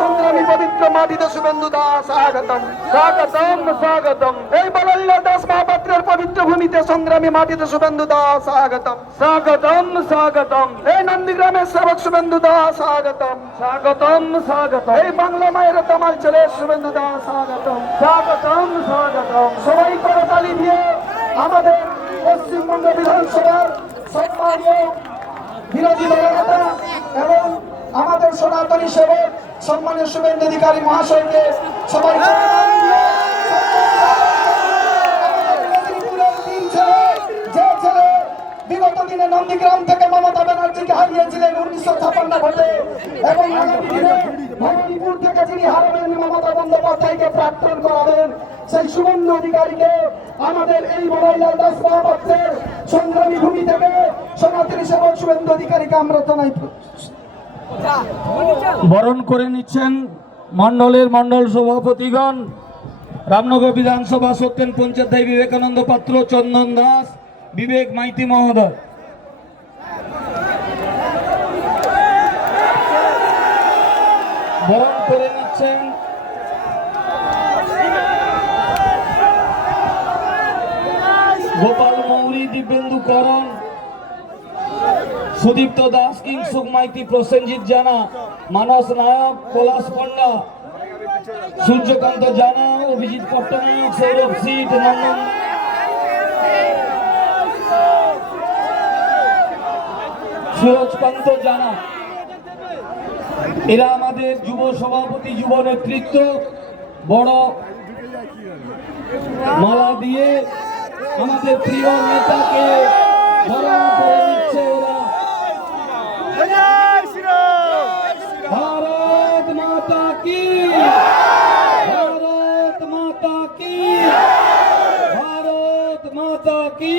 সংগ্রামী পবিত্র মাটিতে শুভেন্দু দাস স্বাগতম স্বাগতম স্বাগতম। এই বলাল্য দাস মহাপাত্রের পবিত্র ভূমিতে সংগ্রামী মাটিতে শুভেন্দু দাস স্বাগতম স্বাগতম স্বাগতম। এই নন্দীগ্রামের সেবক শুভেন্দু দাস স্বাগতম স্বাগতম স্বাগতম। এই বাংলা মায়ের তামাল ছেলে শুভেন্দু দাস স্বাগতম স্বাগতম স্বাগতম। সবাই করতালি দিয়ে আমাদের পশ্চিমবঙ্গ বিধানসভার সম্মানীয় বিরোধী দলনেতা এবং আমাদের সনাতনী সেবক সম্মানীয় শুভেন্দু অধিকারী মহাশয়কে সবাই যে ছেলে বিগত দিনে নন্দীগ্রাম থেকে মমতা ব্যানার্জিকে হারিয়েছিলেন 1956 ভোটে এবং আগামী দিনে ভবানীপুর থেকে যিনি হারাবেন মমতা বন্দ্যোপাধ্যায়কে প্রার্থনা করাবেন সেই শুভেন্দু অধিকারীকে আমাদের এই বড়াইলাল দাস মহাপাত্রের সংগ্রামী ভূমি থেকে সনাতনী সেবক শুভেন্দু অধিকারীকে আমরা জানাই বরণ করে নিচ্ছেন মন্ডলের মন্ডল সভাপতিগণ, রামনগর বিধানসভা সত্যেন পঞ্চায়েত বিবেকানন্দ পাত্র, চন্দন দাস, বিবেক মাইতি মহোদয়। বরণ করে নিচ্ছেন গোপাল মৌরি, দিব্যেন্দু করণ, সুদীপ্ত দাস, কিংসুক মাইতি, প্রসেনজিৎ জানা, মানস নায়ক, পলাশ পণ্ডা, সূর্যকান্ত জানা, অভিজিৎ পট্টনায়ক, সৌরভ সিট, নন্দন সুরজকান্ত জানা। এরা আমাদের যুব সভাপতি, যুব নেতৃত্ব। বড় মালা দিয়ে আমাদের প্রিয় নেতাকে বরণ করে নিচ্ছে ওরা। भारत माता की, भारत माता की, भारत माता की।